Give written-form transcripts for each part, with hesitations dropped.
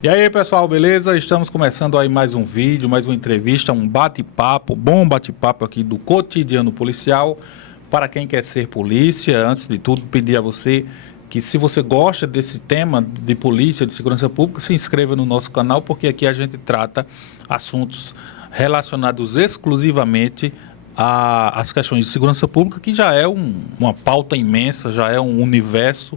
E aí pessoal, beleza? Estamos começando aí mais um vídeo, mais uma entrevista, um bate-papo, bom bate-papo aqui do Cotidiano Policial. Para quem quer ser polícia, antes de tudo pedir a você que, se você gosta desse tema de polícia, de segurança pública, se inscreva no nosso canal, porque aqui a gente trata assuntos relacionados exclusivamente às questões de segurança pública, que já é uma pauta imensa, já é um universo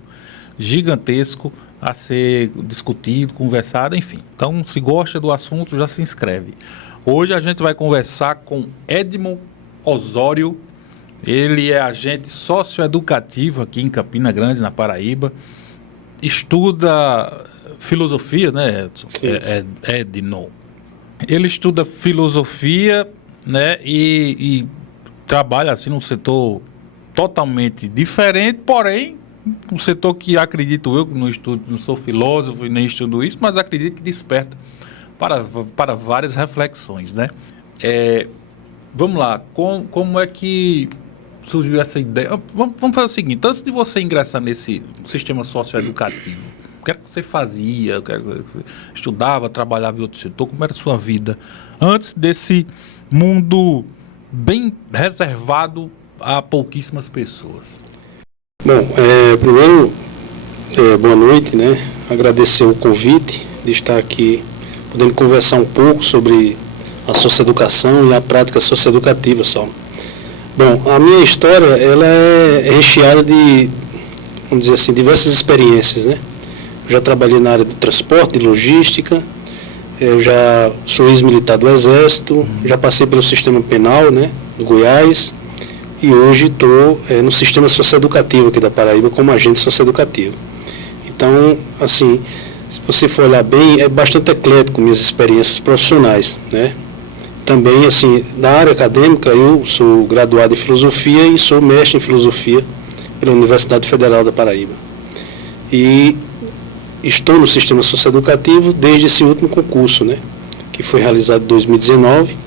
gigantesco a ser discutido, conversado, enfim. Então, se gosta do assunto, já se inscreve. Hoje a gente vai conversar com Edmond Osório. Ele é agente socioeducativo aqui em Campina Grande, na Paraíba. Estuda filosofia, né, Edson? Edno. Ele estuda filosofia, né, e trabalha assim num setor totalmente diferente, porém um setor que acredito eu, não sou filósofo e nem estudo isso, mas acredito que desperta para várias reflexões, né? Vamos lá, como é que surgiu essa ideia? Vamos fazer o seguinte, antes de você ingressar nesse sistema socioeducativo, o que era que você fazia? O que era que você estudava, trabalhava em outro setor? Como era a sua vida antes desse mundo bem reservado a pouquíssimas pessoas? Bom, primeiro, boa noite, né? Agradecer o convite de estar aqui, podendo conversar um pouco sobre a socioeducação e a prática socioeducativa só. Bom, a minha história, ela é recheada de, vamos dizer assim, diversas experiências, né? Eu já trabalhei na área do transporte, de logística, eu já sou ex-militar do Exército, já passei pelo sistema penal, né, do Goiás, e hoje estou no sistema socioeducativo aqui da Paraíba como agente socioeducativo. Então, assim, se você for olhar bem, é bastante eclético minhas experiências profissionais, né? Também, assim, na área acadêmica, eu sou graduado em filosofia e sou mestre em filosofia pela Universidade Federal da Paraíba. E estou no sistema socioeducativo desde esse último concurso, né? Que foi realizado em 2019.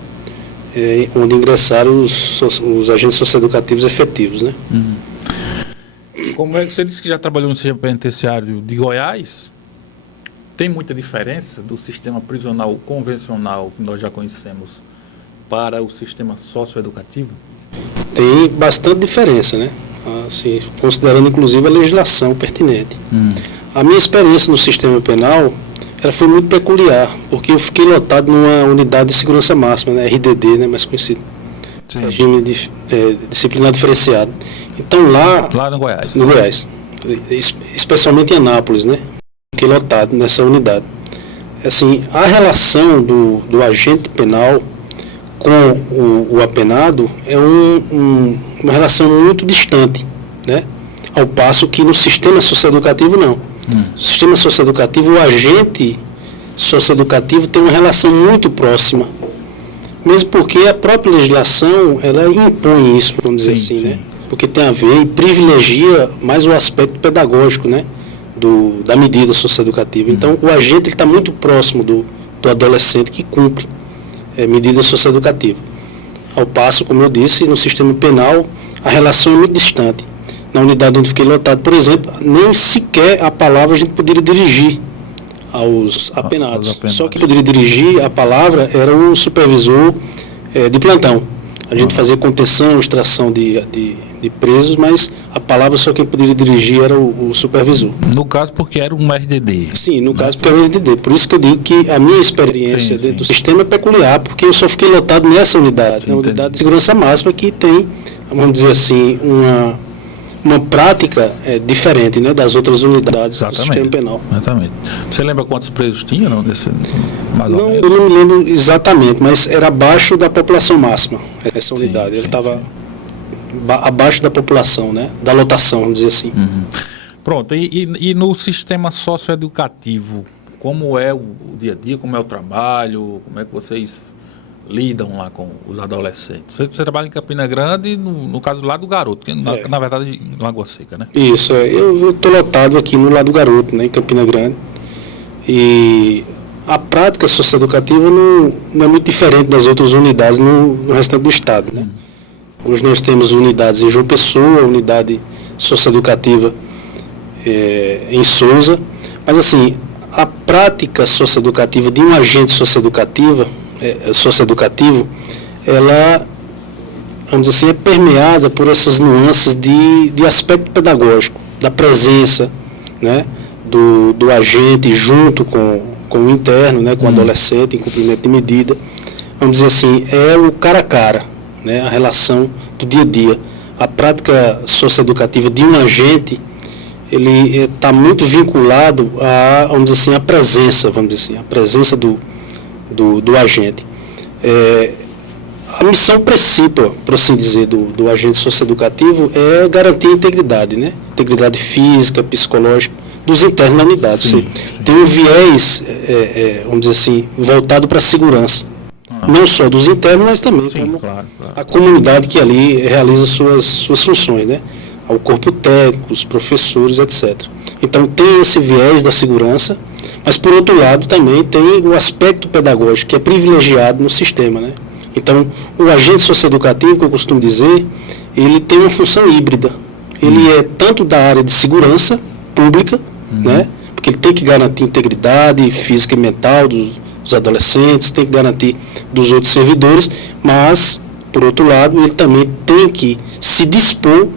Onde ingressaram os agentes socioeducativos efetivos, né? Como é que você disse que já trabalhou no sistema penitenciário de Goiás? Tem muita diferença do sistema prisional convencional que nós já conhecemos para o sistema socioeducativo? Tem bastante diferença, né? Assim, considerando inclusive a legislação pertinente. A minha experiência no sistema penal, ela foi muito peculiar, porque eu fiquei lotado numa unidade de segurança máxima, né, RDD, né, mais conhecido, regime de disciplinar diferenciado. Então lá no Goiás. No Goiás, especialmente em Anápolis, né, fiquei lotado nessa unidade. Assim, a relação do agente penal com o apenado é uma relação muito distante, né, ao passo que no sistema socioeducativo não. No sistema socioeducativo, o agente socioeducativo tem uma relação muito próxima, mesmo porque a própria legislação, ela impõe isso, vamos dizer assim, né? Porque tem a ver e privilegia mais o aspecto pedagógico, né? Da medida socioeducativa. Então, o agente está muito próximo do adolescente que cumpre medida socioeducativa. Ao passo, como eu disse, no sistema penal, a relação é muito distante. Na unidade onde fiquei lotado, por exemplo, nem sequer a palavra a gente poderia dirigir aos apenados. Só que poderia dirigir a palavra era o supervisor de plantão. A gente fazia contenção, extração de presos, mas a palavra só quem poderia dirigir era o supervisor. No caso, porque era um RDD. Sim, no caso, porque era um RDD. Por isso que eu digo que a minha experiência dentro do sistema é peculiar, porque eu só fiquei lotado nessa unidade, na unidade de segurança máxima, que tem, vamos dizer assim, uma prática diferente, né, das outras unidades do sistema penal. Exatamente. Você lembra quantos presos tinha? Eu não me lembro exatamente, mas era abaixo da população máxima, essa unidade. Ele estava abaixo da população, né, da lotação, vamos dizer assim. Pronto, e no sistema socioeducativo, como é o dia a dia, como é o trabalho, como é que vocês lidam lá com os adolescentes? Você trabalha em Campina Grande, no caso lá do Garoto, que na verdade em Lagoa Seca, né? Isso, eu estou lotado aqui no lado do Garoto, né, em Campina Grande, e a prática socioeducativa não é muito diferente das outras unidades no restante do estado, né? Hoje nós temos unidades em João Pessoa, unidade socioeducativa em Souza, mas assim, a prática socioeducativa de um agente socioeducativo, ela, vamos dizer assim, é permeada por essas nuances de aspecto pedagógico, da presença, né, do agente junto com o interno, né, com o adolescente, em cumprimento de medida. Vamos dizer assim, é o cara a cara, né, a relação do dia a dia. A prática socioeducativa de um agente, ele está muito vinculado a, vamos dizer assim, a presença, a presença do agente. A missão principal, por assim dizer, do agente socioeducativo é garantir a integridade, né? Integridade física, psicológica dos internos na unidade. Sim. Tem um viés, vamos dizer assim, voltado para a segurança. Não só dos internos, mas também como a comunidade que ali realiza suas funções, né? Ao corpo técnico, os professores, etc. Então tem esse viés da segurança, mas por outro lado também tem o aspecto pedagógico que é privilegiado no sistema, né? Então o agente socioeducativo, que eu costumo dizer, ele tem uma função híbrida. Ele é tanto da área de segurança pública, né? Porque ele tem que garantir integridade física e mental dos adolescentes, tem que garantir dos outros servidores, mas por outro lado ele também tem que se dispor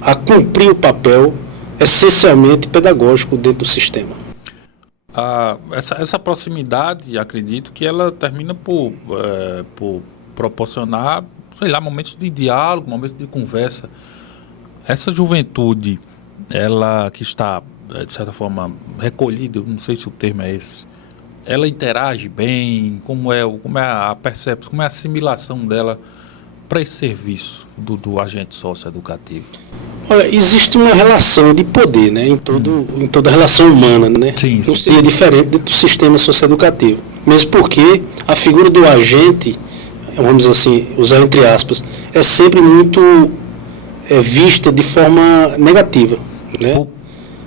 a cumprir o papel essencialmente pedagógico dentro do sistema. Essa proximidade, acredito que ela termina por proporcionar, sei lá, momentos de diálogo, momentos de conversa. Essa juventude, ela que está, de certa forma, recolhida, eu não sei se o termo é esse, ela interage bem? Como é a percepção, como é a assimilação dela para esse serviço do agente socioeducativo? Olha, existe uma relação de poder, né, em toda relação humana, né? Sim. Não seria diferente dentro do sistema socioeducativo. Mesmo porque a figura do agente, vamos dizer assim, usar entre aspas, é sempre muito vista de forma negativa, né?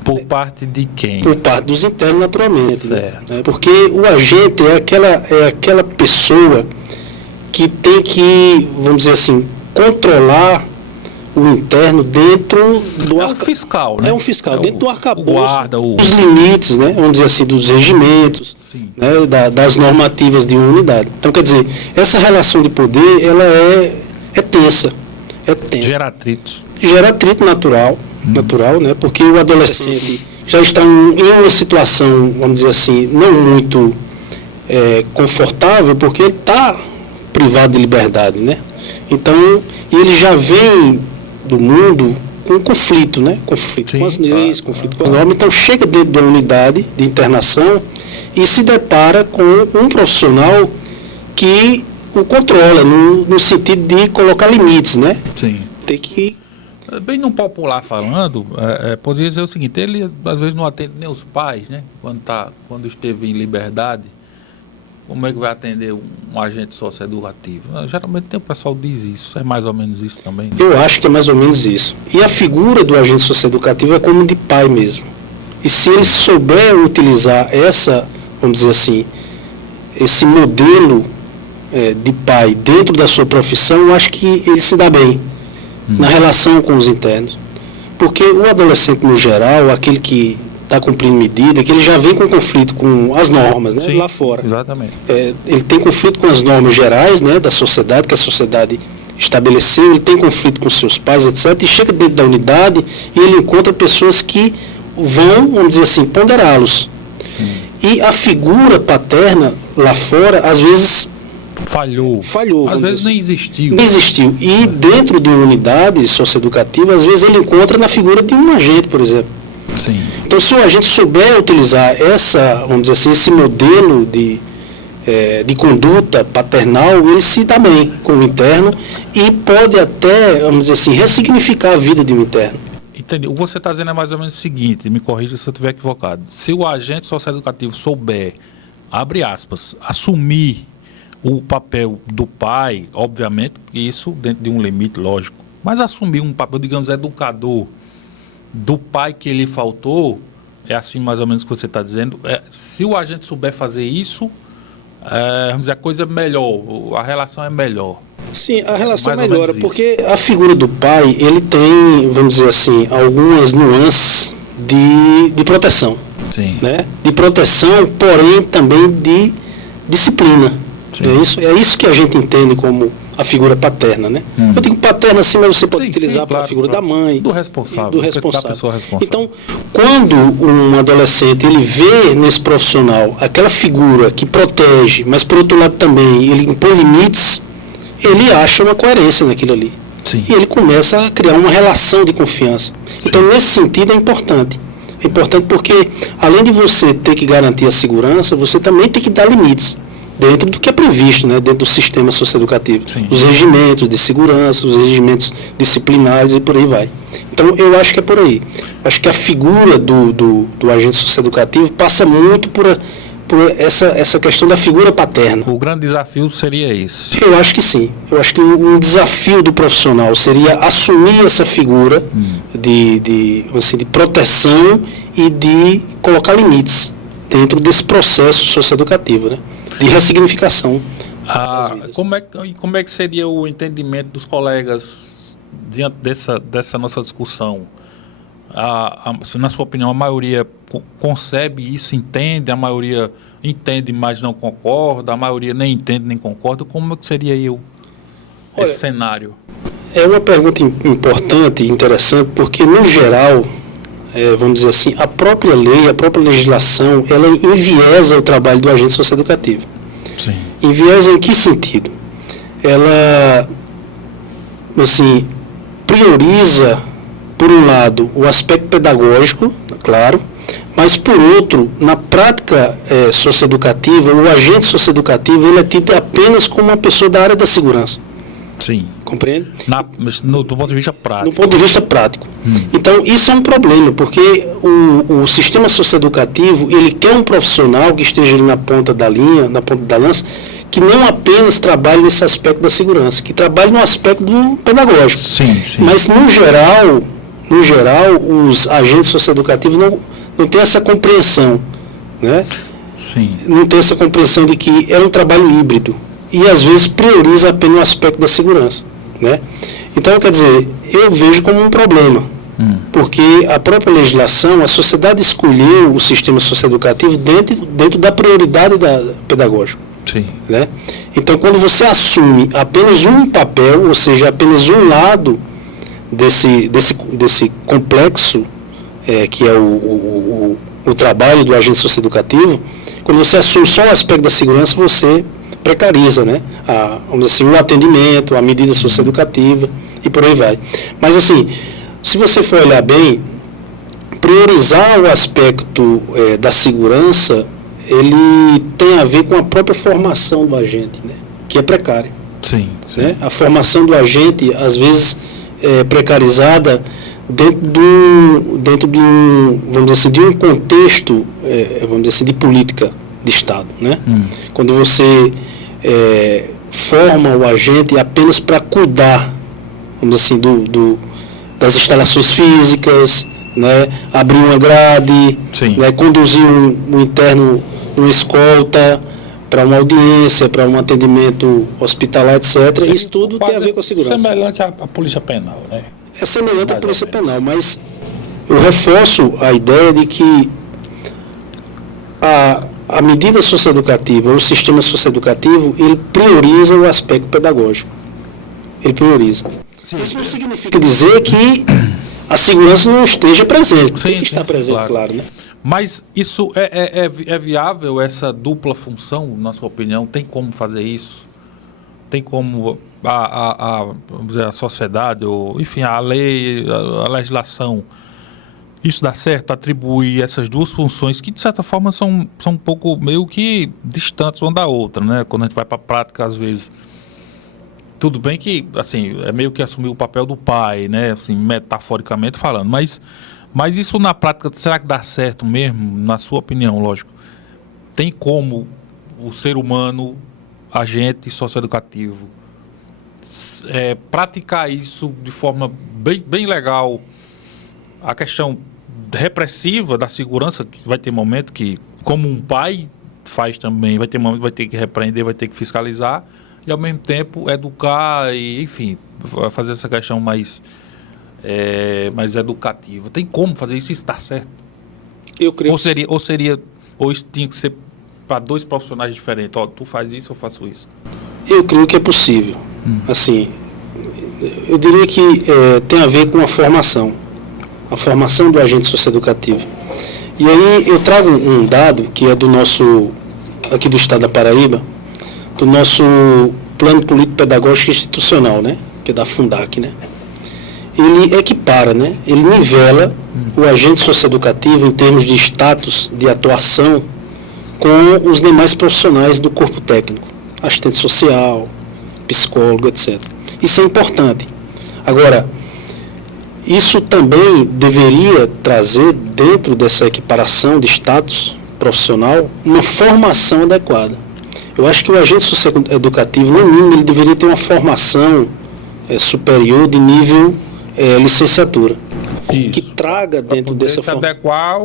Por parte de quem? Por parte dos internos, naturalmente. Certo. Né? Porque o agente é aquela pessoa que tem que, vamos dizer assim, controlar o interno dentro do um fiscal, né? É um fiscal, dentro do arcabouço, os limites, né? Vamos dizer assim, dos regimentos, né? Das normativas de uma unidade. Então, quer dizer, essa relação de poder, ela é tensa. Gera atritos. Gera atrito natural, né? Porque o adolescente já está em uma situação, vamos dizer assim, não muito confortável, porque ele está privado de liberdade, né? Então, ele já vem do mundo com conflito, né? Conflito com as leis, conflito com as normas. Então, chega dentro da unidade de internação e se depara com um profissional que o controla, no sentido de colocar limites, né? Sim. Tem que... Bem no popular falando, poderia dizer o seguinte, ele às vezes não atende nem os pais, né? Quando esteve em liberdade, como é que vai atender um agente socioeducativo? Geralmente o pessoal diz isso, é mais ou menos isso também. Eu acho que é mais ou menos isso. E a figura do agente socioeducativo é como de pai mesmo. E se ele souber utilizar vamos dizer assim, esse modelo de pai dentro da sua profissão, eu acho que ele se dá bem na relação com os internos. Porque o adolescente no geral, aquele que está cumprindo medida, que ele já vem com conflito com as normas, né? Sim, lá fora. Exatamente. Ele tem conflito com as normas gerais, né, da sociedade, que a sociedade estabeleceu, ele tem conflito com seus pais, etc. E chega dentro da unidade e ele encontra pessoas que vão, vamos dizer assim, ponderá-los. E a figura paterna lá fora, às vezes... Falhou. Às vezes nem existiu. Nem existiu. E dentro de uma unidade socioeducativa, às vezes ele encontra na figura de um agente, por exemplo. Sim. Então, se o agente souber utilizar vamos dizer assim, esse modelo de conduta paternal, ele se dá bem com o interno e pode até, vamos dizer assim, ressignificar a vida de um interno. Entendi. O que você está dizendo é mais ou menos o seguinte, me corrija se eu estiver equivocado. Se o agente socioeducativo souber, abre aspas, assumir o papel do pai, obviamente, isso dentro de um limite, lógico, mas assumir um papel, digamos, educador do pai que lhe faltou, é assim mais ou menos o que você está dizendo, se o agente souber fazer isso, vamos dizer, a coisa é melhor, a relação é melhor. Sim, a relação melhora, porque a figura do pai, ele tem, vamos dizer assim, algumas nuances de proteção. Sim. né? De proteção, porém também de disciplina. É isso que a gente entende como a figura paterna, né? Eu digo paterna assim, mas você pode utilizar para a figura da mãe, do responsável, do responsável. Da pessoa responsável. Então, quando um adolescente ele vê nesse profissional aquela figura que protege, mas por outro lado também ele impõe limites, ele acha uma coerência naquilo ali. Sim. E ele começa a criar uma relação de confiança. Sim. Então, nesse sentido, é importante. É importante porque, além de você ter que garantir a segurança, você também tem que dar limites dentro do que é previsto, né, dentro do sistema socioeducativo. Sim. Os regimentos de segurança, os regimentos disciplinares e por aí vai. Então, eu acho que é por aí. Acho que a figura do agente socioeducativo passa muito por essa questão da figura paterna. O grande desafio seria esse. Eu acho que sim. Eu acho que um desafio do profissional seria assumir essa figura de proteção e de colocar limites dentro desse processo socioeducativo, né? De ressignificação. Como é que seria o entendimento dos colegas diante dessa nossa discussão? Na sua opinião, a maioria concebe isso, entende, a maioria entende, mas não concorda, a maioria nem entende, nem concorda. Como é que seria esse cenário? É uma pergunta importante e interessante, porque, no geral, vamos dizer assim, a própria lei, a própria legislação, ela enviesa o trabalho do agente socioeducativo. Sim. Enviesa em que sentido? Ela, assim, prioriza, por um lado, o aspecto pedagógico, claro, mas, por outro, na prática socioeducativa, o agente socioeducativo ele é tido apenas como uma pessoa da área da segurança. Sim. Compreende? Do ponto de vista prático. Do ponto de vista prático. Então, isso é um problema, porque o sistema socioeducativo, ele quer um profissional que esteja ali na ponta da linha, na ponta da lança, que não apenas trabalhe nesse aspecto da segurança, que trabalhe no aspecto do pedagógico. Sim. Mas, no geral, os agentes socioeducativos não têm essa compreensão, né? Sim. Não tem essa compreensão de que é um trabalho híbrido e, às vezes, prioriza apenas o aspecto da segurança, né? Então, quer dizer, eu vejo como um problema, porque a própria legislação, a sociedade escolheu o sistema socioeducativo dentro da prioridade pedagógica. Sim. Né? Então, quando você assume apenas um papel, ou seja, apenas um lado desse complexo, que é o trabalho do agente socioeducativo, quando você assume só o aspecto da segurança, você precariza, né? Vamos dizer assim, o atendimento, a medida socioeducativa e por aí vai. Mas, assim, se você for olhar bem, priorizar o aspecto da segurança, ele tem a ver com a própria formação do agente, né? Que é precária. Sim. Né? A formação do agente, às vezes, é precarizada dentro de vamos dizer assim, de um contexto, vamos dizer assim, de política de Estado, né? Quando você forma o agente apenas para cuidar, vamos dizer assim, das instalações físicas, né? Abrir uma grade, né? Conduzir um interno, uma escolta para uma audiência, para um atendimento hospitalar, etc. Isso tudo tem a ver com a segurança. Semelhante à polícia penal, né? É semelhante à polícia penal, mas eu reforço a ideia de que a medida socioeducativa, o sistema socioeducativo, ele prioriza o aspecto pedagógico. Ele prioriza. Sim. Isso não significa dizer que a segurança não esteja presente. Tem que estar presente, claro, né? Mas isso é viável, essa dupla função, na sua opinião? Tem como fazer isso? Tem como vamos dizer, a sociedade, ou, enfim, a lei, a legislação, isso dá certo, atribuir essas duas funções que, de certa forma, são um pouco meio que distantes uma da outra, né? Quando a gente vai para a prática, às vezes, tudo bem que, assim, é meio que assumir o papel do pai, né? Assim, metaforicamente falando, mas isso na prática, será que dá certo mesmo? Na sua opinião, lógico. Tem como o ser humano, agente socioeducativo, praticar isso de forma bem legal? A questão repressiva da segurança, que vai ter momento que, como um pai faz também, vai ter momento que vai ter que repreender, vai ter que fiscalizar, e ao mesmo tempo educar e, enfim, fazer essa questão mais educativa. Tem como fazer isso? Isso está certo? Eu creio ou isso tinha que ser para dois profissionais diferentes? Ó, tu faz isso, eu faço isso. Eu creio que é possível. Assim, eu diria que tem a ver com a formação do agente socioeducativo. E aí eu trago um dado que é do nosso, aqui do estado da Paraíba, do nosso Plano Político Pedagógico Institucional, né? Que é da Fundac, né? Ele equipara, né? Ele nivela o agente socioeducativo em termos de status de atuação com os demais profissionais do corpo técnico, assistente social, psicólogo, etc. Isso é importante. Agora, isso também deveria trazer, dentro dessa equiparação de status profissional, uma formação adequada. Eu acho que o agente socioeducativo, no mínimo, ele deveria ter uma formação superior de nível licenciatura. Isso. Que traga dentro dessa forma. Se adequar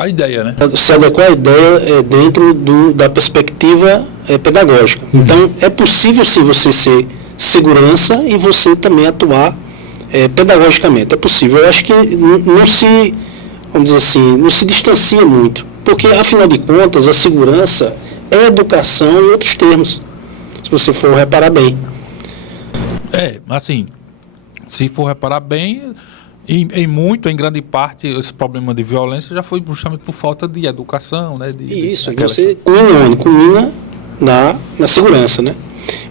à ideia, né? Se adequar à ideia dentro da perspectiva pedagógica. Então, é possível sim você ser segurança e você também atuar pedagogicamente. É possível. Eu acho que não se, vamos dizer assim, não se distancia muito. Porque, afinal de contas, a segurança é educação em outros termos, se você for reparar bem. Assim, se for reparar bem, em grande parte, esse problema de violência já foi justamente por falta de educação, né? Isso, você culmina na segurança, né?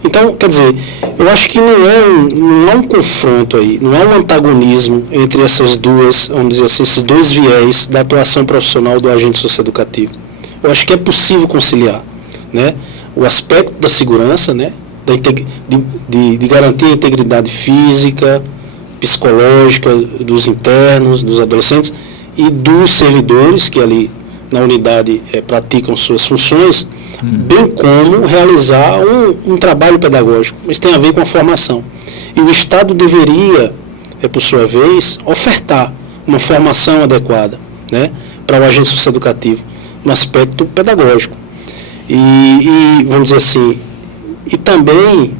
Então, quer dizer, eu acho que não é um confronto aí, não é um antagonismo entre essas duas, vamos dizer assim, esses dois viés da atuação profissional do agente socioeducativo. Eu acho que é possível conciliar, né? O aspecto da segurança, né? De garantir a integridade física, psicológica dos internos, dos adolescentes e dos servidores que ali na unidade praticam suas funções, bem como realizar um trabalho pedagógico, mas tem a ver com a formação. E o Estado deveria, por sua vez, ofertar uma formação adequada, né, para o agente socioeducativo, no aspecto pedagógico. E vamos dizer assim, e também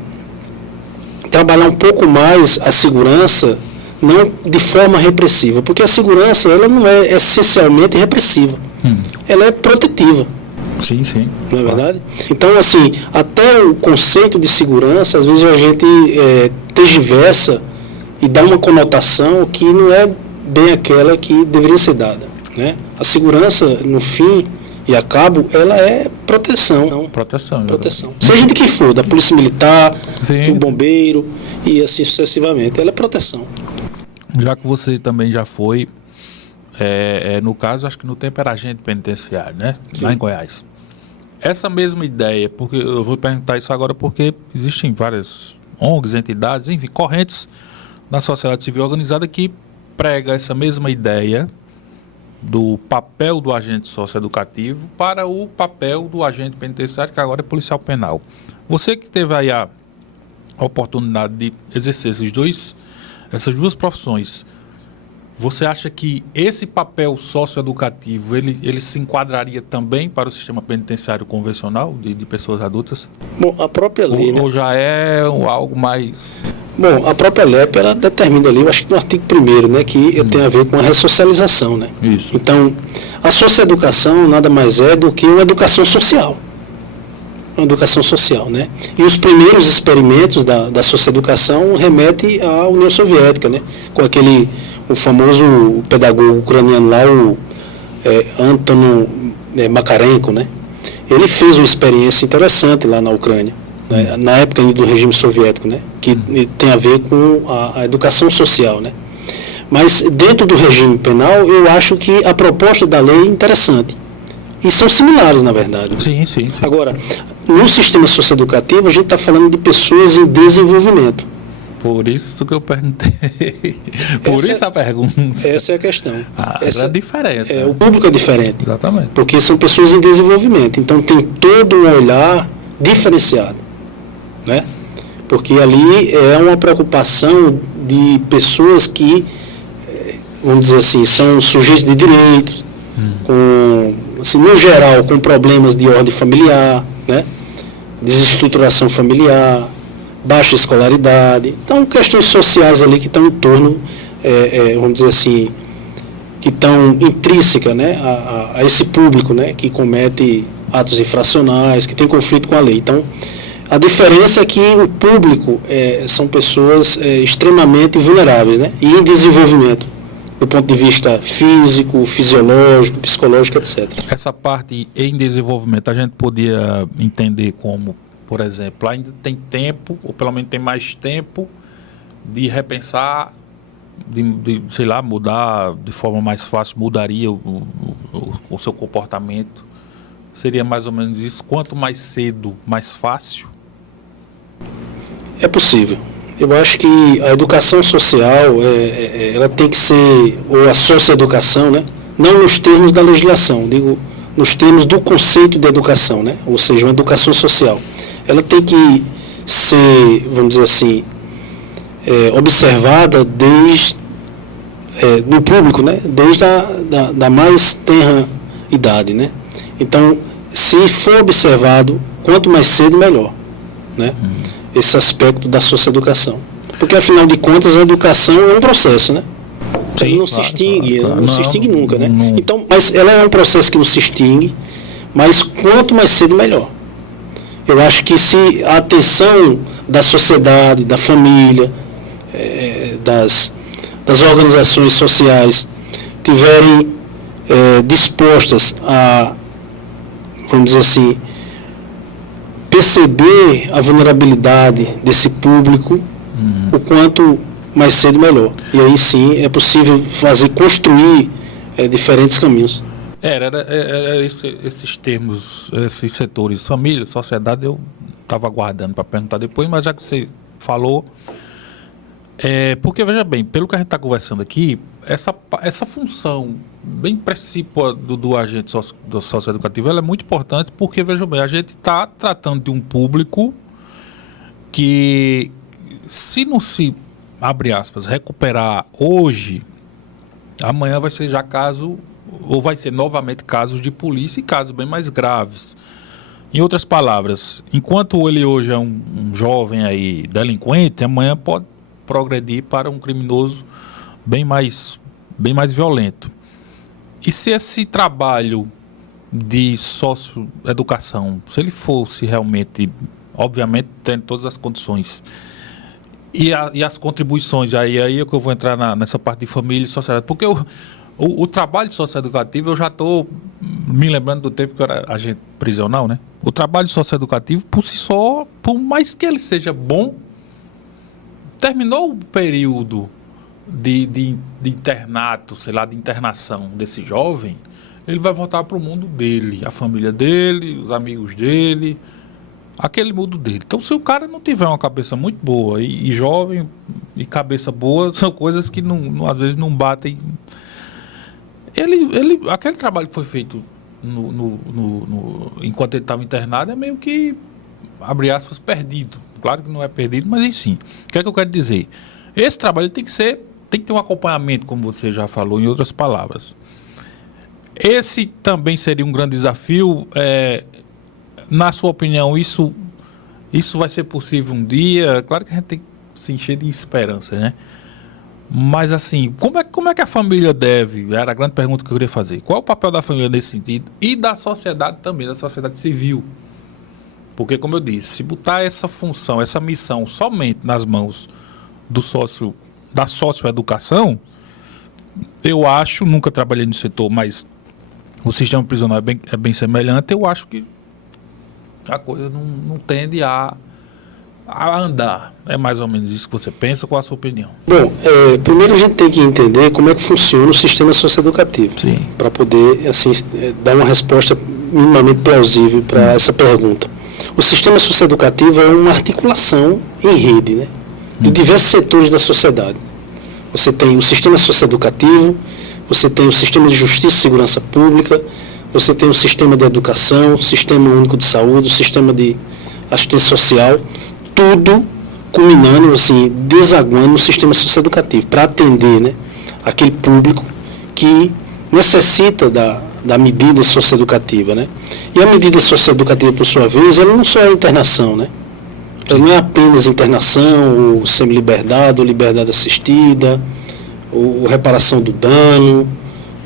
trabalhar um pouco mais a segurança, não de forma repressiva, porque a segurança ela não é essencialmente repressiva, ela é protetiva. Sim, sim. Não é verdade? Então, assim, até o conceito de segurança, às vezes a gente tergiversa e dá uma conotação que não é bem aquela que deveria ser dada, né? A segurança, no fim e a cabo, ela é proteção. Proteção. Seja de quem for, da polícia militar, do bombeiro e assim sucessivamente, ela é proteção. Já que você também já foi, no caso, acho que no tempo era agente penitenciário, né? Sim. Lá em Goiás. Essa mesma ideia, porque eu vou perguntar isso agora porque existem várias ONGs, entidades, enfim, correntes na sociedade civil organizada que prega essa mesma ideia do papel do agente socioeducativo para o papel do agente penitenciário, que agora é policial penal. Você que teve aí a oportunidade de exercer essas duas profissões, você acha que esse papel socioeducativo, ele se enquadraria também para o sistema penitenciário convencional de pessoas adultas? Bom, a própria lei, ou já é algo mais... Bom, a própria LEP, ela determina ali, eu acho que no artigo 1º, né, que tem a ver com a ressocialização, né? Isso. Então, a socioeducação nada mais é do que uma educação social. Uma educação social, né? E os primeiros experimentos da socioeducação remetem à União Soviética, né? Com o famoso pedagogo ucraniano lá, o Anton Makarenko, né? Ele fez uma experiência interessante lá na Ucrânia, né? Na época do regime soviético, né? Que tem a ver com a educação social, né? Mas dentro do regime penal, eu acho que a proposta da lei é interessante. E são similares, na verdade. Sim. Agora, no sistema socioeducativo, a gente está falando de pessoas em desenvolvimento. Por isso que eu perguntei. A pergunta. Essa é a questão. Essa é a diferença. O público é diferente. Exatamente. Porque são pessoas em desenvolvimento. Então tem todo um olhar diferenciado, né? Porque ali é uma preocupação de pessoas que, vamos dizer assim, são sujeitos de direitos, com, assim, no geral, com problemas de ordem familiar, né? Desestruturação familiar, baixa escolaridade. Então, questões sociais ali que estão em torno, vamos dizer assim, que estão intrínsecas, né, a esse público, né, que comete atos infracionais, que tem conflito com a lei. Então, a diferença é que o público são pessoas extremamente vulneráveis, né, e em desenvolvimento, do ponto de vista físico, fisiológico, psicológico, etc. Essa parte em desenvolvimento, a gente podia entender como, por exemplo, ainda tem tempo, ou pelo menos tem mais tempo, de repensar, sei lá, mudar de forma mais fácil, mudaria o seu comportamento. Seria mais ou menos isso. Quanto mais cedo, mais fácil? É possível. Eu acho que a educação social, ela tem que ser, ou a socioeducação, né? Não nos termos da legislação, digo, nos termos do conceito de educação, né? Ou seja, uma educação social. Ela tem que ser, vamos dizer assim, observada no público, né? Desde da mais tenra idade, né? Então, se for observado, quanto mais cedo, melhor, né? Esse aspecto da socioeducação. Porque, afinal de contas, a educação é um processo, né? Sim, Ele não se extingue, não se extingue nunca, né? Então, mas ela é um processo que não se extingue, mas quanto mais cedo, melhor. Eu acho que se a atenção da sociedade, da família, das organizações sociais tiverem dispostas a, vamos dizer assim, perceber a vulnerabilidade desse público, o quanto mais cedo melhor. E aí sim é possível construir diferentes caminhos. Era esses termos, esses setores, família, sociedade, eu estava aguardando para perguntar depois, mas já que você falou, porque veja bem, pelo que a gente está conversando aqui, essa função bem precípua do agente socioeducativo, ela é muito importante, porque veja bem, a gente está tratando de um público que, se não se, abre aspas, recuperar hoje, amanhã vai ser já caso, ou vai ser novamente casos de polícia e casos bem mais graves. Em outras palavras, enquanto ele hoje é um jovem aí delinquente, amanhã pode progredir para um criminoso bem mais violento. E se esse trabalho de socioeducação, se ele fosse realmente, obviamente, tendo todas as condições, e as contribuições, aí é que eu vou entrar nessa parte de família e sociedade, porque o trabalho socioeducativo, eu já estou me lembrando do tempo que eu era agente prisional, né? O trabalho socioeducativo, por si só, por mais que ele seja bom, terminou o período de internato, sei lá, de internação desse jovem, ele vai voltar para o mundo dele, a família dele, os amigos dele, aquele mundo dele. Então, se o cara não tiver uma cabeça muito boa e jovem e cabeça boa, são coisas que às vezes não batem. Aquele trabalho que foi feito enquanto ele estava internado é meio que, abre aspas, perdido. Claro que não é perdido, mas enfim. O que é que eu quero dizer? Esse trabalho tem que ter um acompanhamento, como você já falou, em outras palavras. Esse também seria um grande desafio. Na sua opinião, isso vai ser possível um dia? Claro que a gente tem que se encher de esperança, né? Mas assim, como é que a família deve? Era a grande pergunta que eu queria fazer. Qual é o papel da família nesse sentido? E da sociedade também, da sociedade civil. Porque, como eu disse, se botar essa função, essa missão somente nas mãos da socioeducação, eu acho, nunca trabalhei no setor, mas o sistema prisional é bem semelhante, eu acho que a coisa não tende a andar. É mais ou menos isso que você pensa. Qual a sua opinião? Bom, primeiro a gente tem que entender como é que funciona o sistema socioeducativo, para poder assim, dar uma resposta minimamente plausível para essa pergunta. O sistema socioeducativo é uma articulação em rede, né, de diversos setores da sociedade. Você tem o sistema socioeducativo, você tem o sistema de justiça e segurança pública, você tem o sistema de educação, o sistema único de saúde, o sistema de assistência social, tudo culminando, assim, desaguando no sistema socioeducativo, para atender, né, aquele público que necessita da medida socioeducativa, né? E a medida socioeducativa, por sua vez, ela não só é internação, né? Ela não é apenas internação, ou semi-liberdade, ou liberdade assistida, ou reparação do dano,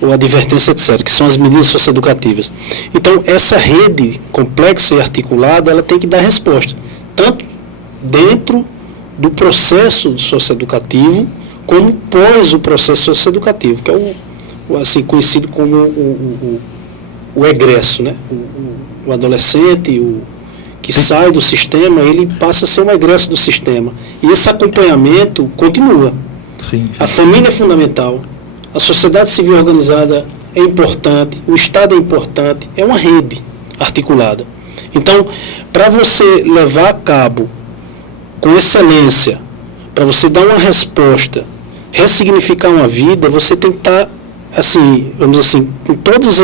ou advertência, etc., que são as medidas socioeducativas. Então, essa rede complexa e articulada, ela tem que dar resposta, tanto dentro do processo socioeducativo, como pós o processo socioeducativo, que é o assim, conhecido como o egresso, né? O adolescente, que sai do sistema, ele passa a ser um egresso do sistema. E esse acompanhamento continua. Sim. A família é fundamental, a sociedade civil organizada é importante, o Estado é importante, é uma rede articulada. Então, para você levar a cabo com excelência, para você dar uma resposta, ressignificar uma vida, você tem que estar, assim, vamos dizer assim, com todas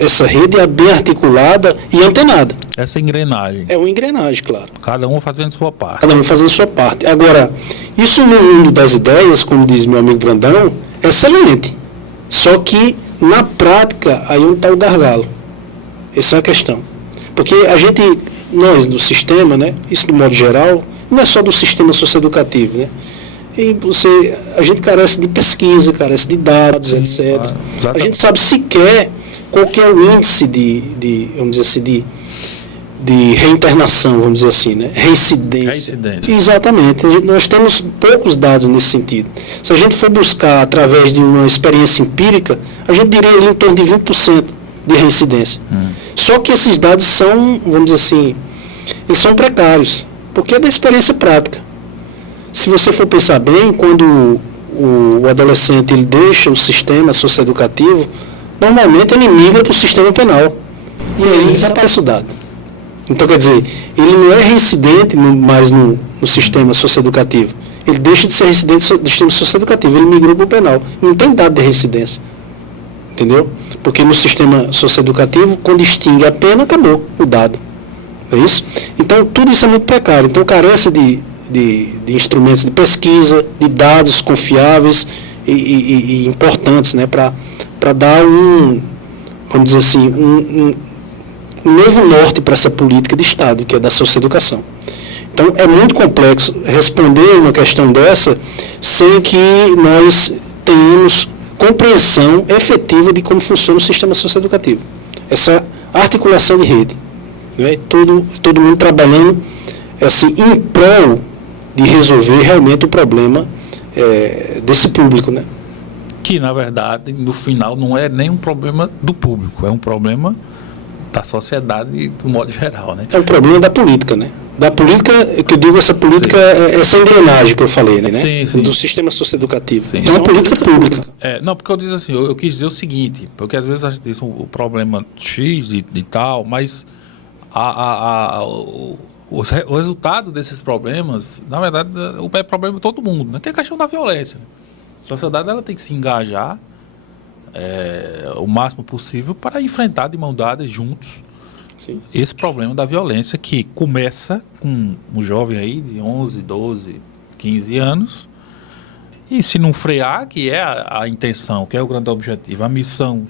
essa rede é bem articulada e antenada. Essa engrenagem. É uma engrenagem, claro. Cada um fazendo sua parte. Cada um fazendo sua parte. Agora, isso no mundo das ideias, como diz meu amigo Brandão, é excelente. Só que, na prática, aí onde está o gargalo. Essa é a questão. Porque nós do sistema, né, isso de modo geral, não é só do sistema socioeducativo, né? E a gente carece de pesquisa, carece de dados, sim, etc. Claro. A gente sabe sequer qual que é o índice vamos dizer assim, de reinternação, vamos dizer assim, né? Reincidência. Exatamente. Nós temos poucos dados nesse sentido. Se a gente for buscar através de uma experiência empírica, a gente diria ali em torno de 20% de reincidência. Só que esses dados são, vamos dizer assim, eles são precários, porque é da experiência prática. Se você for pensar bem, quando o adolescente ele deixa o sistema socioeducativo, normalmente ele migra para o sistema penal. E aí desaparece o dado. Então, quer dizer, ele não é reincidente mais no sistema socioeducativo. Ele deixa de ser reincidente do sistema socioeducativo, ele migrou para o penal. Não tem dado de reincidência. Entendeu? Porque no sistema socioeducativo, quando extingue a pena, acabou o dado. É isso? Então, tudo isso é muito precário. Então, carece de instrumentos de pesquisa, de dados confiáveis e importantes, né, para dar vamos dizer assim, um novo norte para essa política de Estado, que é da socioeducação. Então, é muito complexo responder uma questão dessa sem que nós tenhamos compreensão efetiva de como funciona o sistema socioeducativo. Essa articulação de rede. Né? Todo mundo trabalhando assim, em prol de resolver realmente o problema desse público, né? Que, na verdade, no final, não é nem um problema do público, é um problema da sociedade do modo geral, né? É um problema da política, né? Da política, que eu digo, essa política, essa engrenagem que eu falei, né? Sim, sim. Do sistema socioeducativo. Sim. É uma política pública. Não, porque eu disse assim, eu quis dizer o seguinte, porque às vezes a gente diz o problema X de tal, mas o resultado desses problemas, na verdade, é problema de todo mundo, né? Que é a questão da violência. A sociedade ela tem que se engajar o máximo possível para enfrentar de mão dada juntos, sim, esse problema da violência que começa com um jovem aí de 11, 12, 15 anos e se não frear, que é a intenção, que é o grande objetivo, a missão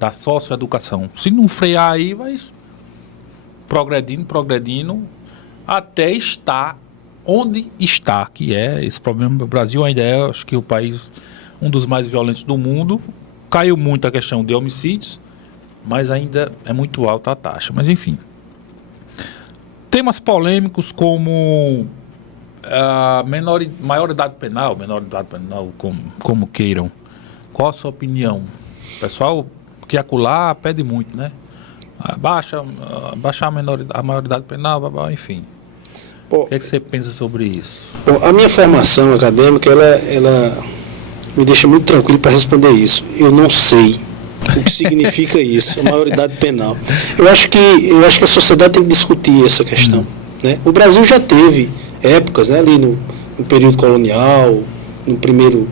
da socioeducação, se não frear aí vai progredindo até estar onde está, que é esse problema. O Brasil ainda é, acho que o país, um dos mais violentos do mundo. Caiu muito a questão de homicídios, mas ainda é muito alta a taxa. Mas, enfim. Temas polêmicos como maioridade penal, como queiram. Qual a sua opinião? O pessoal que acolá pede muito, né? Baixar a maioridade penal, enfim. Bom, o que você pensa sobre isso? Bom, a minha formação acadêmica, ela me deixa muito tranquilo para responder isso. Eu não sei o que significa isso, a maioridade penal. Eu acho que a sociedade tem que discutir essa questão. Né? O Brasil já teve épocas, né, ali no período colonial, no primeiro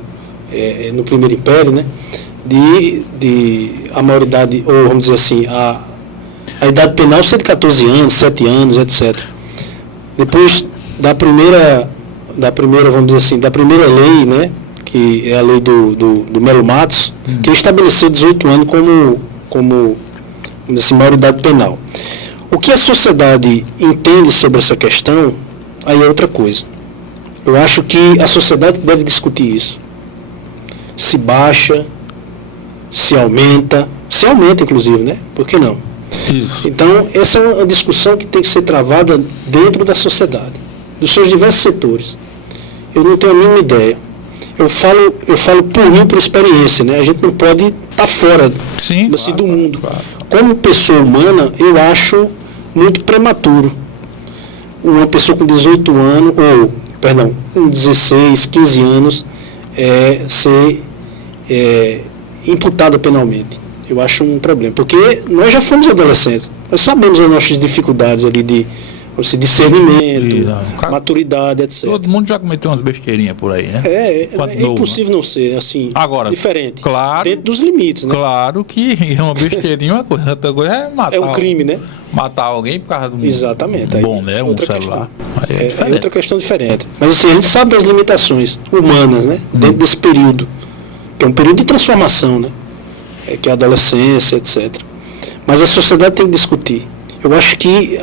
império, né, de a maioridade, ou vamos dizer assim, a idade penal ser de 14 anos, 7 anos, etc. Depois da primeira, vamos dizer assim, da primeira lei, né, que é a lei do Melo Matos, que estabeleceu 18 anos como assim, maioridade penal. O que a sociedade entende sobre essa questão, aí é outra coisa. Eu acho que a sociedade deve discutir isso. Se baixa, se aumenta inclusive, né? Por que não? Isso. Então, essa é uma discussão que tem que ser travada dentro da sociedade, dos seus diversos setores. Eu não tenho a mínima ideia. Eu falo por mim, por experiência, né? A gente não pode estar fora Sim, assim, claro, do mundo. claro. Como pessoa humana, eu acho muito prematuro uma pessoa com 18 anos, com 16, 15 anos, ser imputada penalmente. Eu acho um problema, porque nós já fomos adolescentes, nós sabemos as nossas dificuldades ali de discernimento, maturidade, etc. Todo mundo já cometeu umas besteirinhas por aí, né? É impossível não ser assim, agora, diferente, claro, dentro dos limites, né? Claro que é uma besteirinha, uma coisa, outra coisa é matar. É um crime, né? Matar alguém por causa de um, exatamente, bom, né? Um celular. É outra questão diferente. Mas assim, a gente sabe das limitações humanas, né? Dentro desse período, que é um período de transformação, né? Que é a adolescência, etc. Mas a sociedade tem que discutir. Eu acho que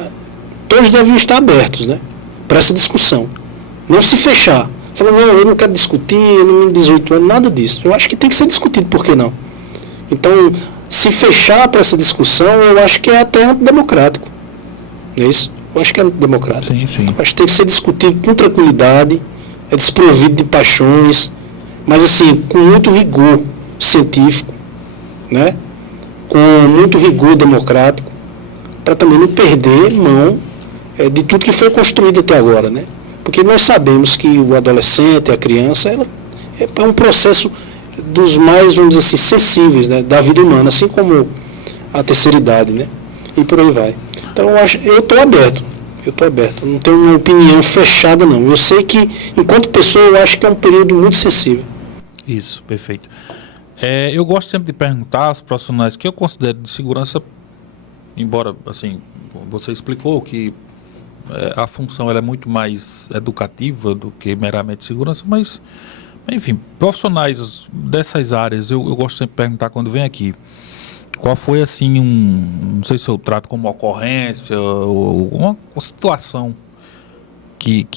todos devem estar abertos, né, para essa discussão. Não se fechar. Falar, não, eu não quero discutir, eu não tenho 18 anos, nada disso. Eu acho que tem que ser discutido, por que não? Então, se fechar para essa discussão, eu acho que é até antidemocrático. Não é isso? Eu acho que é antidemocrático. Sim, sim. Eu acho que tem que ser discutido com tranquilidade, desprovido de paixões, mas assim, com muito rigor científico, né? Com muito rigor democrático, para também não perder mão de tudo que foi construído até agora, né? Porque nós sabemos que o adolescente, a criança, ela é um processo dos mais, vamos dizer assim, sensíveis, né, da vida humana, assim como a terceira idade, né? E por aí vai. Então eu estou aberto, não tenho uma opinião fechada não. Eu sei que, enquanto pessoa, eu acho que é um período muito sensível. Isso, perfeito. Eu gosto sempre de perguntar aos profissionais que eu considero de segurança, embora, assim, você explicou que a função ela é muito mais educativa do que meramente segurança, mas, enfim, profissionais dessas áreas, eu gosto sempre de perguntar quando vem aqui, qual foi, assim, não sei se eu trato como ocorrência ou uma situação que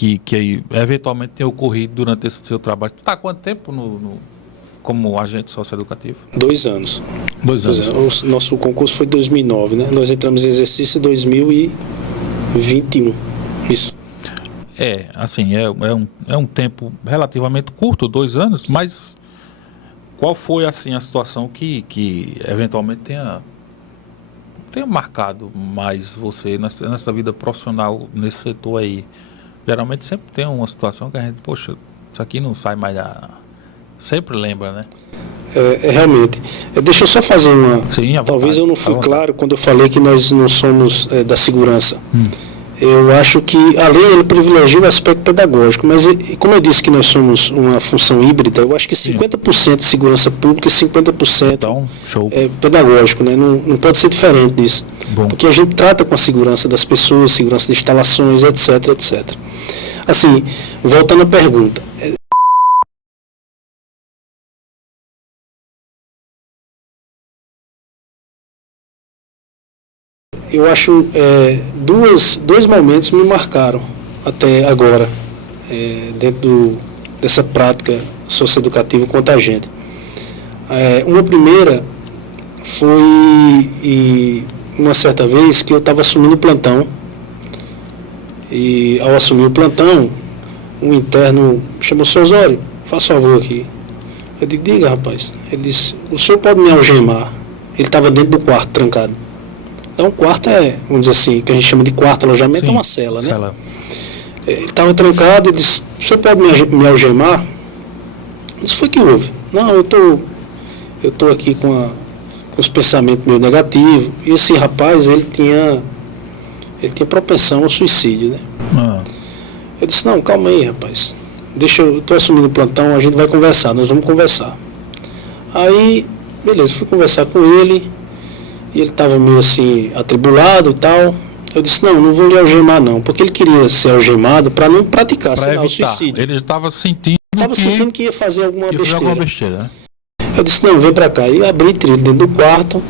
eventualmente tenha ocorrido durante esse seu trabalho. Você está há quanto tempo como agente socioeducativo? 2 anos. 2 anos. O nosso concurso foi em 2009, né? Nós entramos em exercício em 2021. Isso. Assim, é um tempo relativamente curto, 2 anos, mas qual foi, assim, a situação que eventualmente tenha marcado mais você nessa vida profissional, nesse setor aí? Geralmente sempre tem uma situação que a gente, poxa, isso aqui não sai mais sempre lembra, né? Realmente. Deixa eu só fazer uma... Sim, talvez eu não fui claro quando eu falei que nós não somos da segurança. Eu acho que a lei ela privilegia o aspecto pedagógico, mas como eu disse que nós somos uma função híbrida, eu acho que 50% de segurança pública e 50% então, show. É pedagógico, né? Não pode ser diferente disso. Bom. Porque a gente trata com a segurança das pessoas, segurança de instalações, etc, etc. Assim, voltando à pergunta. Eu acho dois momentos me marcaram até agora, dentro dessa prática socioeducativa quanto a gente. Uma primeira foi uma certa vez que eu estava assumindo o plantão, e ao assumir o plantão, um interno chamou: "Seu Osório, faça favor aqui." Eu digo: "Diga, rapaz." Ele disse: "O senhor pode me algemar?" Ele estava dentro do quarto, trancado. Então, o quarto vamos dizer assim, que a gente chama de quarto alojamento. Sim, é uma cela, né? Cela. Ele estava trancado, ele disse: "O senhor pode me algemar?" Isso foi que houve. "Não, eu tô aqui com os pensamentos meio negativos." E esse rapaz, ele tinha propensão ao suicídio, né? Eu disse: "Não, calma aí, rapaz. Eu estou assumindo o plantão, a gente vai conversar, nós vamos conversar." Aí, beleza, fui conversar com ele. E ele estava meio assim, atribulado e tal. Eu disse: não vou lhe algemar não. Porque ele queria ser algemado para não praticar, sei lá, o suicídio. Ele estava sentindo que ia fazer alguma besteira. Né? Eu disse: não, vem para cá. E abri trilho dentro do quarto.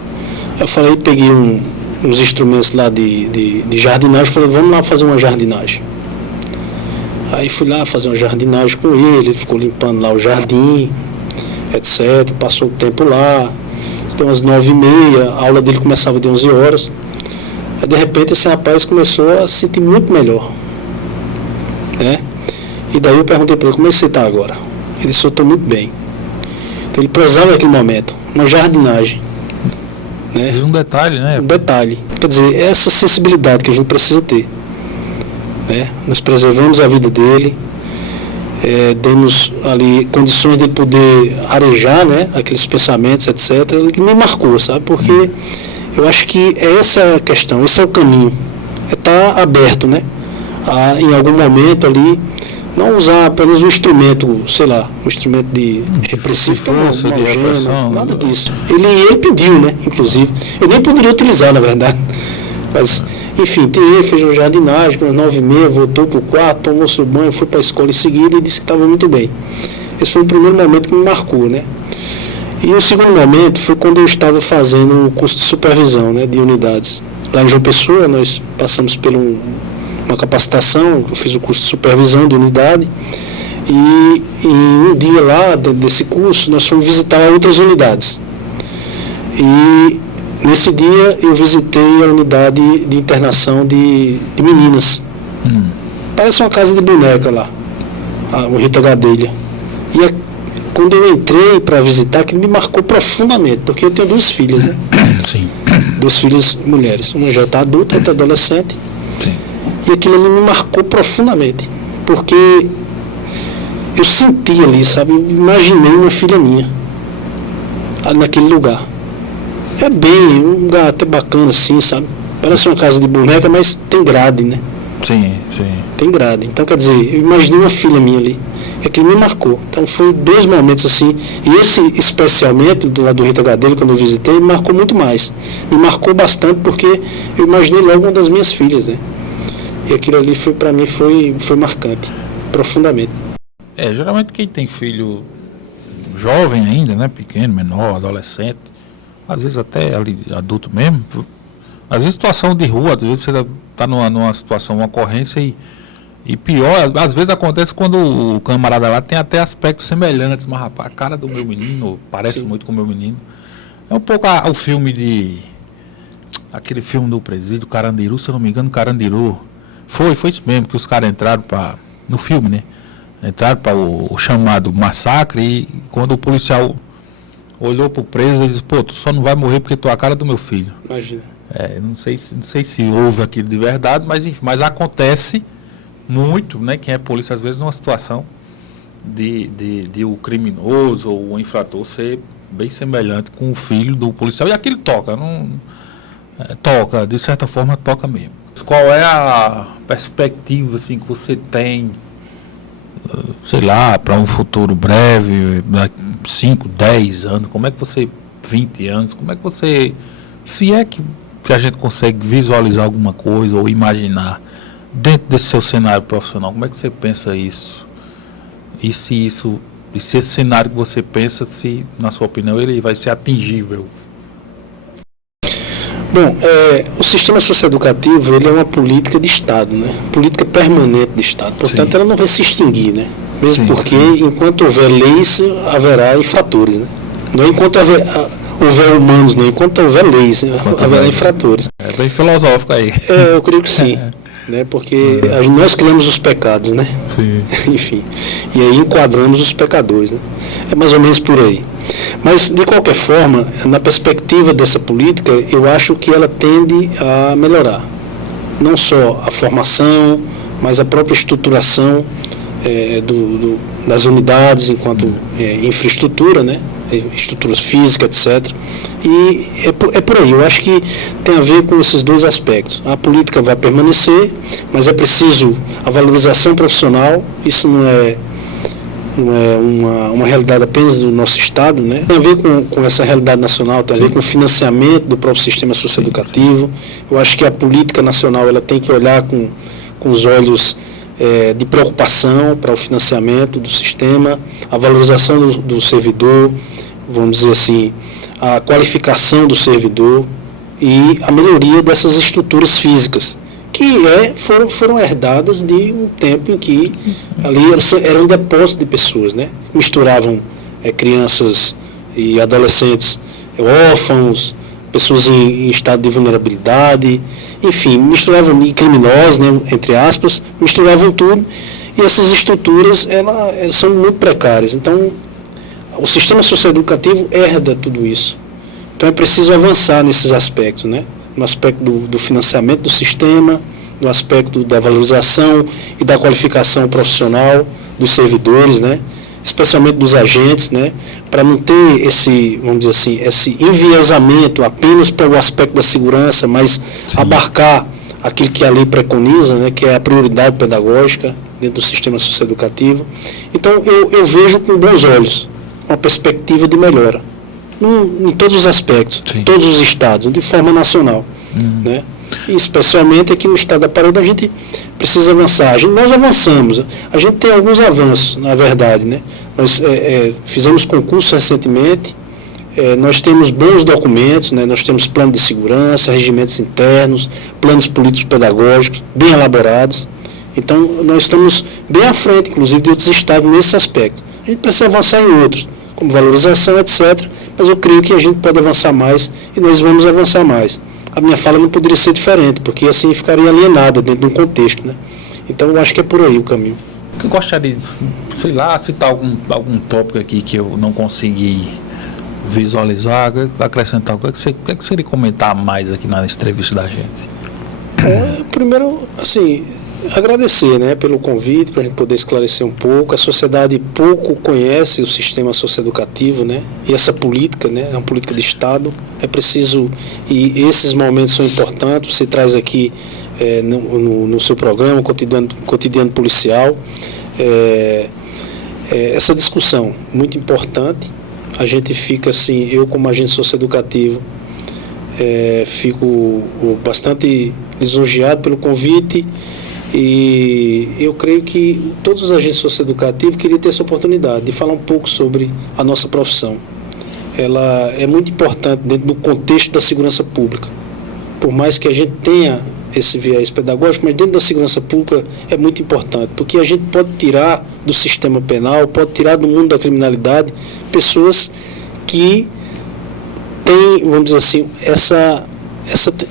Eu falei, peguei uns instrumentos lá de jardinagem. Falei: vamos lá fazer uma jardinagem. Aí fui lá fazer uma jardinagem com ele. Ele ficou limpando lá o jardim, etc. Passou o tempo lá. tem umas 9h30, a aula dele começava de 11 horas. Aí, de repente, esse rapaz começou a se sentir muito melhor. Né? E daí eu perguntei para ele, como é que você está agora? Ele disse, eu estou muito bem. Então ele prezava aquele momento, uma jardinagem. Né? Um detalhe, né? Um detalhe. Quer dizer, essa sensibilidade que a gente precisa ter. Né? Nós preservamos a vida dele, demos ali condições de poder arejar, né, aqueles pensamentos, etc. Ele me marcou, sabe? Porque eu acho que é essa a questão, esse é o caminho. É estar aberto, né? A, em algum momento ali, não usar apenas um instrumento, sei lá, um instrumento de repressivo, força, de repressão, nada disso. Ele pediu, né, inclusive. Eu nem poderia utilizar, na verdade. Mas, enfim, fez uma jardinagem, às 9h30, voltou para o quarto, tomou seu banho, foi para a escola em seguida e disse que estava muito bem. Esse foi o primeiro momento que me marcou, né? E o segundo momento foi quando eu estava fazendo um curso de supervisão, né, de unidades. Lá em João Pessoa, nós passamos por uma capacitação, eu fiz o curso de supervisão de unidade, e em um dia lá desse curso, nós fomos visitar outras unidades. E nesse dia eu visitei a unidade de internação de meninas. Parece uma casa de boneca lá, o Rita Gadelha. E quando eu entrei para visitar, aquilo me marcou profundamente, porque eu tenho duas filhas, né? Sim. Duas filhas mulheres. Uma já está adulta, outra adolescente. Sim. E aquilo ali me marcou profundamente, porque eu senti ali, sabe? Eu imaginei uma filha minha naquele lugar. É bem, um lugar até bacana assim, sabe? Parece uma casa de boneca, mas tem grade, né? Sim, sim. Tem grade. Então, quer dizer, eu imaginei uma filha minha ali. E aquilo me marcou. Então, foi 2 momentos assim. E esse, especialmente, do lado do Rita Gadelha, quando eu visitei, me marcou muito mais. Me marcou bastante porque eu imaginei logo uma das minhas filhas, né? E aquilo ali, para mim, foi marcante. Profundamente. Geralmente quem tem filho jovem ainda, né? Pequeno, menor, adolescente, às vezes até ali, adulto mesmo, às vezes situação de rua, às vezes você está numa situação, uma ocorrência e pior, às vezes acontece quando o camarada lá tem até aspectos semelhantes, mas rapaz, a cara do meu menino parece Sim. muito com o meu menino. É um pouco o filme aquele filme do Presídio, Carandiru, se eu não me engano, Carandiru. Foi isso mesmo, que os caras entraram no filme, né? Entraram para o chamado massacre e quando o policial olhou pro preso, ele disse, pô, tu só não vai morrer porque tu é a cara do meu filho. Imagina. Não sei se houve aquilo de verdade, mas acontece muito, né? Quem é polícia, às vezes, numa situação de o criminoso ou o infrator ser bem semelhante com o filho do policial. E aquilo toca, toca, de certa forma, toca mesmo. Qual é a perspectiva assim, que você tem, sei lá, para um futuro breve, 5, 10 anos, como é que você, 20 anos, como é que você, se é que a gente consegue visualizar alguma coisa ou imaginar dentro desse seu cenário profissional, como é que você pensa isso? E se esse cenário que você pensa, se, na sua opinião, ele vai ser atingível? Bom, o sistema socioeducativo, ele é uma política de Estado, né? Política permanente de Estado. Portanto, Sim. ela não vai se extinguir, né? Mesmo Sim, porque, sim. enquanto houver leis, haverá infratores, né? Não enquanto houver humanos, não. Enquanto houver leis, haverá infratores. É bem filosófico aí. Eu creio que sim. Né? Porque nós criamos os pecados, né? Sim. Enfim. E aí enquadramos os pecadores, né? É mais ou menos por aí. Mas, de qualquer forma, na perspectiva dessa política, eu acho que ela tende a melhorar. Não só a formação, mas a própria estruturação das unidades enquanto infraestrutura, né? Estruturas físicas, etc. E é por aí. Eu acho que tem a ver com esses dois aspectos. A política vai permanecer, mas é preciso a valorização profissional. Isso não é uma realidade apenas do nosso Estado, né? Tem a ver com essa realidade nacional, tem a ver com o financiamento do próprio sistema socioeducativo. Eu acho que a política nacional ela tem que olhar com os olhos de preocupação para o financiamento do sistema, a valorização do servidor, vamos dizer assim, a qualificação do servidor e a melhoria dessas estruturas físicas, que foram herdadas de um tempo em que ali eram depósitos de pessoas, né? Misturavam crianças e adolescentes órfãos, pessoas em estado de vulnerabilidade, enfim, misturavam, e criminosos, né, entre aspas, misturavam tudo, e essas estruturas elas são muito precárias. Então, o sistema socioeducativo herda tudo isso. Então é preciso avançar nesses aspectos, né? No aspecto do financiamento do sistema, no aspecto da valorização e da qualificação profissional dos servidores, né? Especialmente dos agentes, né? Para não ter esse, vamos dizer assim, esse enviesamento apenas para o aspecto da segurança, mas sim, abarcar aquilo que a lei preconiza, né? Que é a prioridade pedagógica dentro do sistema socioeducativo. Então eu vejo com bons olhos uma perspectiva de melhora em todos os aspectos, sim, em todos os estados, de forma nacional, né? E especialmente aqui no estado da Paraíba a gente precisa avançar. Nós avançamos, a gente tem alguns avanços, na verdade, né? Nós fizemos concurso recentemente, nós temos bons documentos, né? Nós temos plano de segurança, regimentos internos, planos políticos pedagógicos bem elaborados. Então nós estamos bem à frente, inclusive, de outros estados nesse aspecto. A gente precisa avançar em outros, como valorização, etc. Mas eu creio que a gente pode avançar mais e nós vamos avançar mais. A minha fala não poderia ser diferente, porque assim ficaria alienada dentro de um contexto, né? Então eu acho que é por aí o caminho. Eu gostaria de, sei lá, citar algum tópico aqui que eu não consegui visualizar, acrescentar. O que é que seria comentar mais aqui na entrevista da gente? Primeiro, assim, agradecer, né, pelo convite, para a gente poder esclarecer um pouco. A sociedade pouco conhece o sistema socioeducativo, né, e essa política, né, é uma política de Estado. É preciso, e esses momentos são importantes, você traz aqui no seu programa, Cotidiano Policial, essa discussão muito importante. A gente fica assim, eu como agente socioeducativo, fico bastante lisonjeado pelo convite. E eu creio que todos os agentes socioeducativos queriam ter essa oportunidade de falar um pouco sobre a nossa profissão. Ela é muito importante dentro do contexto da segurança pública. Por mais que a gente tenha esse viés pedagógico, mas dentro da segurança pública é muito importante, porque a gente pode tirar do sistema penal, pode tirar do mundo da criminalidade pessoas que têm, vamos dizer assim,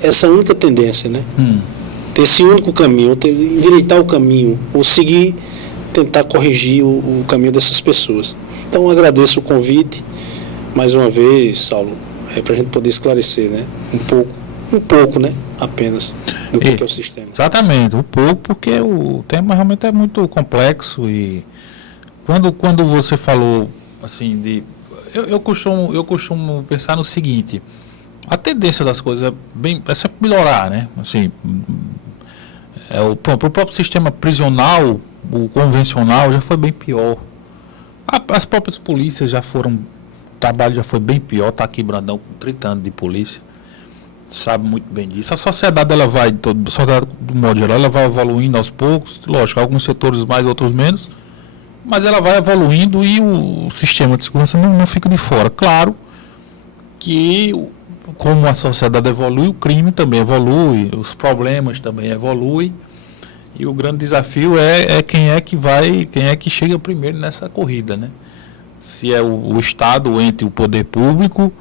essa única tendência, né? Ter esse único caminho, endireitar o caminho, ou seguir, tentar corrigir o caminho dessas pessoas. Então, agradeço o convite, mais uma vez, Saulo, para a gente poder esclarecer, né, um pouco, né, apenas, do que é o sistema. Exatamente, um pouco, porque o tema realmente é muito complexo e quando você falou, assim, eu costumo pensar no seguinte: a tendência das coisas é sempre melhorar, né? Assim, o próprio sistema prisional, o convencional, já foi bem pior. As próprias polícias o trabalho já foi bem pior. Está aqui Brandão com 30 anos de polícia, sabe muito bem disso. A sociedade, do modo geral, ela vai evoluindo aos poucos, lógico, alguns setores mais, outros menos, mas ela vai evoluindo e o sistema de segurança não fica de fora. Claro que, como a sociedade evolui, o crime também evolui, os problemas também evoluem, e o grande desafio é quem é que chega primeiro nessa corrida, né? Se é o Estado, o ente, o poder público,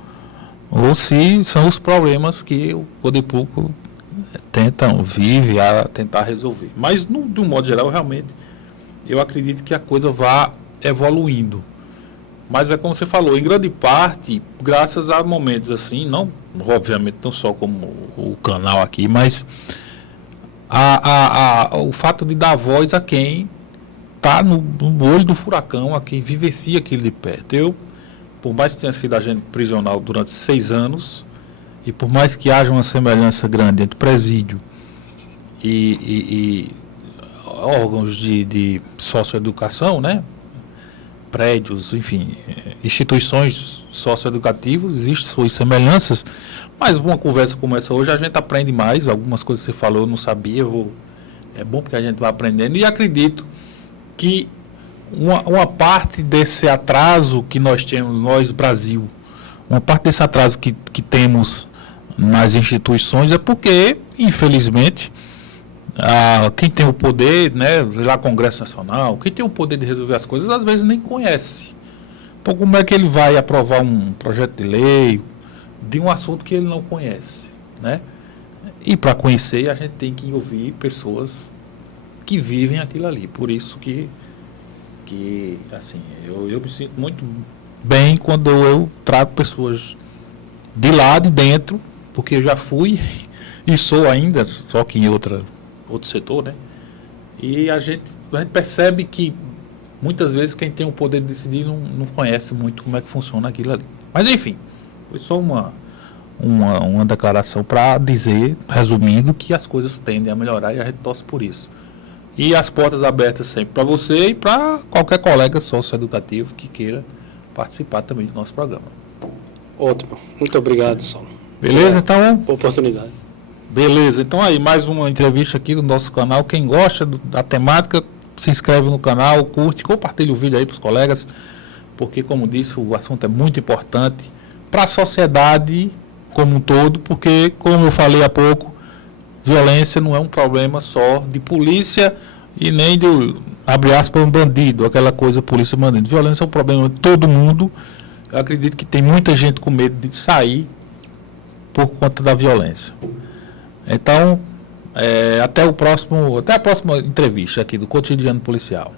ou se são os problemas que o poder público vive a tentar resolver. Mas, de um modo geral, realmente, eu acredito que a coisa vá evoluindo. Mas é como você falou, em grande parte, graças a momentos assim, não, obviamente, não só como o canal aqui, mas o fato de dar voz a quem está no olho do furacão, a quem vivencia aquilo de perto. Eu, por mais que tenha sido agente prisional durante 6 anos, e por mais que haja uma semelhança grande entre presídio e órgãos de socioeducação, né? Prédios, enfim, instituições socioeducativas, existem suas semelhanças, mas uma conversa como essa hoje a gente aprende mais. Algumas coisas que você falou eu não sabia, é bom porque a gente vai aprendendo, e acredito que uma parte desse atraso que nós temos, nós Brasil, uma parte desse atraso que temos nas instituições é porque, infelizmente, quem tem o poder, né, lá Congresso Nacional, quem tem o poder de resolver as coisas, às vezes nem conhece. Então, como é que ele vai aprovar um projeto de lei, de um assunto que ele não conhece, né? E para conhecer, a gente tem que ouvir pessoas que vivem aquilo ali. Por isso que assim, eu me sinto muito bem quando eu trago pessoas de lá, de dentro, porque eu já fui e sou ainda, só que em outro setor, né? E a gente percebe que muitas vezes quem tem o poder de decidir não conhece muito como é que funciona aquilo ali. Mas enfim, foi só uma declaração para dizer, resumindo, que as coisas tendem a melhorar e a gente torce por isso. E as portas abertas sempre para você e para qualquer colega socioeducativo que queira participar também do nosso programa. Ótimo. Muito obrigado, Saulo. Beleza? Então, Boa oportunidade. beleza. Então aí, mais uma entrevista aqui do nosso canal. Quem gosta da temática, se inscreve no canal, curte, compartilha o vídeo aí para os colegas, porque, como disse, o assunto é muito importante para a sociedade como um todo, porque, como eu falei há pouco, violência não é um problema só de polícia e nem de, abre aspas, um bandido, aquela coisa, polícia bandido. Violência é um problema de todo mundo. Eu acredito que tem muita gente com medo de sair por conta da violência. Então, até a próxima entrevista aqui do Cotidiano Policial.